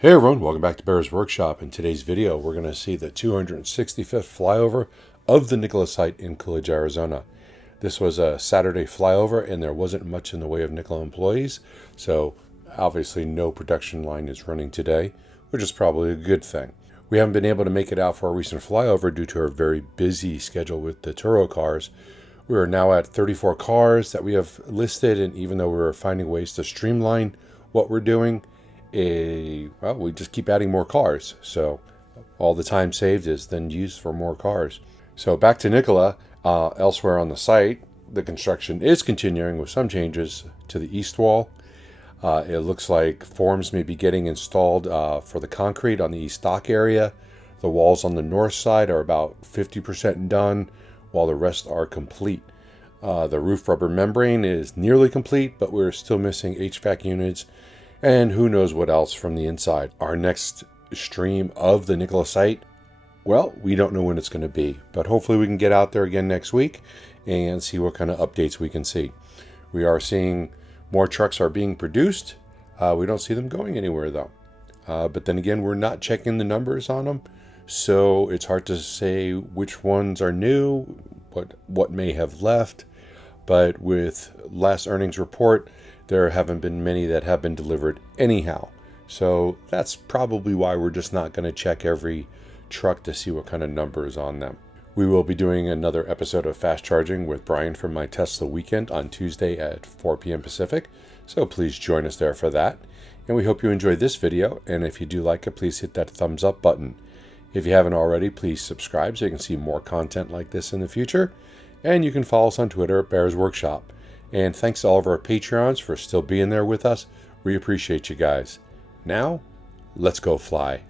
Hey everyone, welcome back to Bear's Workshop. In today's video, we're going to see the 265th flyover of the Nikola site in Coolidge, Arizona. This was a Saturday flyover and there wasn't much in the way of Nikola employees, so obviously no production line is running today, which is probably a good thing. We haven't been able to make it out for a recent flyover due to our very busy schedule with the Turo cars. We are now at 34 cars that we have listed, and even though we're finding ways to streamline what we're doing, we just keep adding more cars. So all the time saved is then used for more cars. So back to Nikola. Elsewhere on the site, the construction is continuing with some changes to the east wall. It looks like forms may be getting installed for the concrete on the east dock area. The walls on the north side are about 50% done, while the rest are complete. The roof rubber membrane is nearly complete, but we're still missing HVAC units and who knows what else from the inside. Our next stream of the Nikola site, well, we don't know when it's going to be, but hopefully we can get out there again next week and see what kind of updates we can see. We are seeing more trucks are being produced. We don't see them going anywhere though. But then again, we're not checking the numbers on them, so it's hard to say which ones are new, what may have left. But with last earnings report, there haven't been many that have been delivered anyhow. So that's probably why we're just not going to check every truck to see what kind of number is on them. We will be doing another episode of Fast Charging with Brian from My Tesla Weekend on Tuesday at 4 p.m. Pacific. So please join us there for that. And we hope you enjoyed this video. And if you do like it, please hit that thumbs up button. If you haven't already, please subscribe so you can see more content like this in the future. And you can follow us on Twitter at Bear's Workshop. And thanks to all of our Patreons for still being there with us. We appreciate you guys. Now, let's go fly.